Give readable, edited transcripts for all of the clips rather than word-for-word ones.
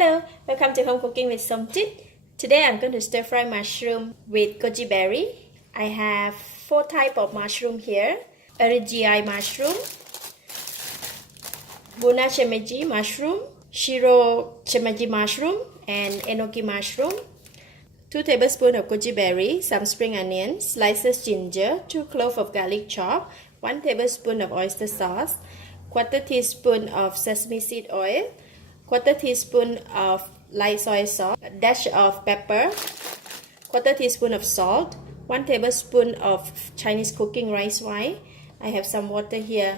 Hello, welcome to Home Cooking with Somjit. Today I'm going to stir fry mushroom with goji berry. I have 4 types of mushroom here. Eryngii mushroom, Buna Shimeji Mushroom, Shiro Shimeji Mushroom, and Enoki mushroom. 2 tablespoons of goji berry, some spring onions, slices ginger, 2 cloves of garlic chopped, 1 tablespoon of oyster sauce, 1/4 teaspoon of sesame seed oil, 1/4 teaspoon of light soy sauce, a dash of pepper, 1/4 teaspoon of salt, 1 tablespoon of Chinese cooking rice wine. I have some water here.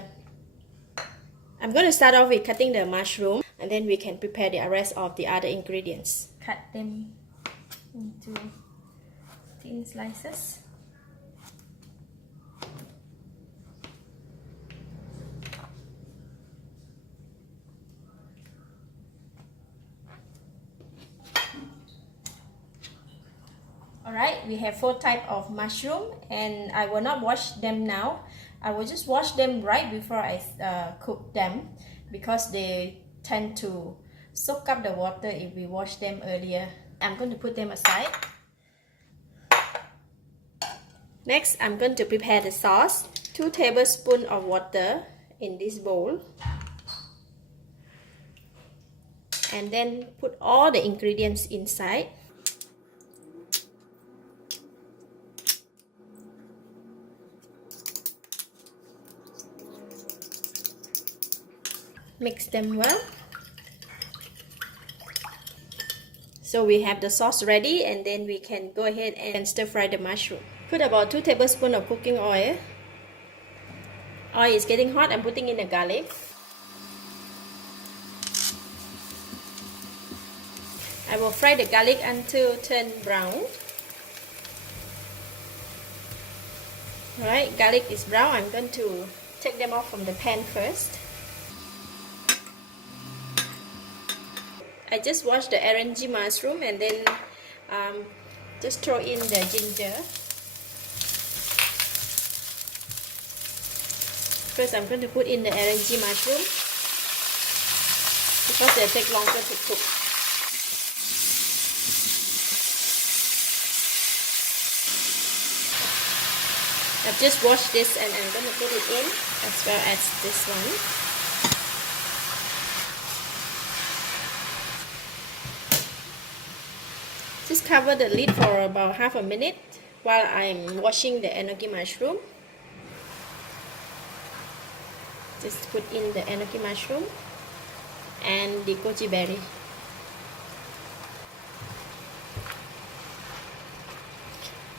I'm going to start off with cutting the mushroom, and then we can prepare the rest of the other ingredients. Cut them into thin slices. Alright, we have 4 types of mushroom, and I will not wash them now. I will just wash them right before I cook them, because they tend to soak up the water if we wash them earlier. I'm going to put them aside. Next, I'm going to prepare the sauce. 2 tablespoons of water in this bowl. And then put all the ingredients inside. Mix them well. So we have the sauce ready, and then we can go ahead and stir fry the mushroom. Put about 2 tablespoons of cooking oil. Oil is getting hot. I'm putting in the garlic. I will fry the garlic until turn brown. Alright, garlic is brown. I'm going to take them off from the pan first. I just washed the Eryngii mushroom, and then just throw in the ginger. First, I'm going to put in the Eryngii mushroom because they take longer to cook. I've just washed this, and I'm going to put it in as well as this one. Just cover the lid for about half a minute while I'm washing the Enoki mushroom. Just put in the Enoki mushroom and the goji berry.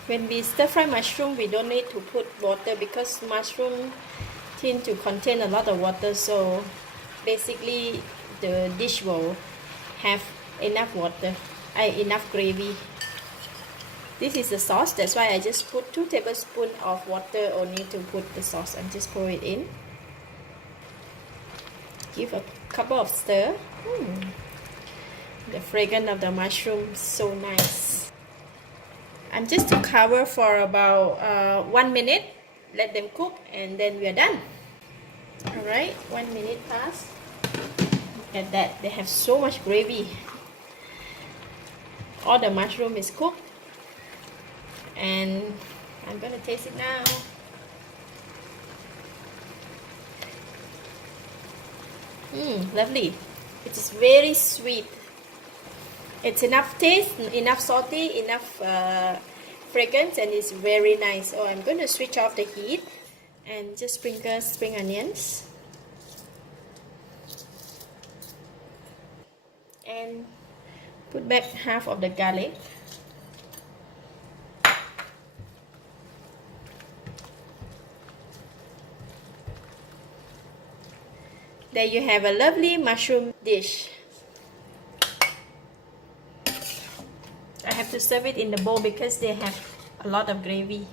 When we stir fry mushroom, we don't need to put water because mushroom tend to contain a lot of water, so basically the dish will have enough water. Enough gravy. This is the sauce, that's why I just put 2 tablespoons of water only to put the sauce, and just pour it in. Give a couple of stir. The fragrance of the mushroom is so nice. I'm just to cover for about 1 minute. Let them cook, and then we are done. Alright, 1 minute passed. Look at that, they have so much gravy. All the mushroom is cooked, and I'm going to taste it now. Lovely. It is very sweet. It's enough taste, enough salty, enough fragrance, and it's very nice. Oh, I'm going to switch off the heat and just sprinkle spring onions. And put back half of the garlic. There you have a lovely mushroom dish. I have to serve it in the bowl because they have a lot of gravy.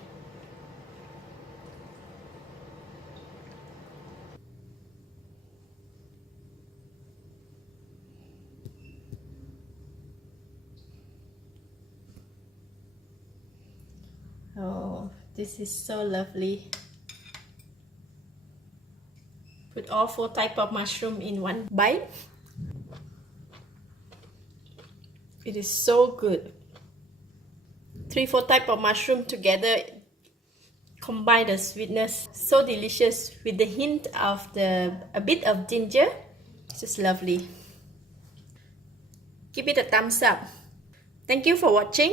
Oh, this is so lovely. Put all 4 types of mushroom in one bite. It is so good. 3-4 type of mushroom together combine the sweetness. So delicious with the hint of a bit of ginger. It's just lovely. Give it a thumbs up. Thank you for watching.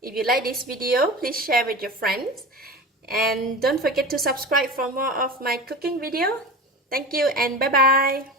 If you like this video, please share with your friends. And don't forget to subscribe for more of my cooking video. Thank you and bye-bye.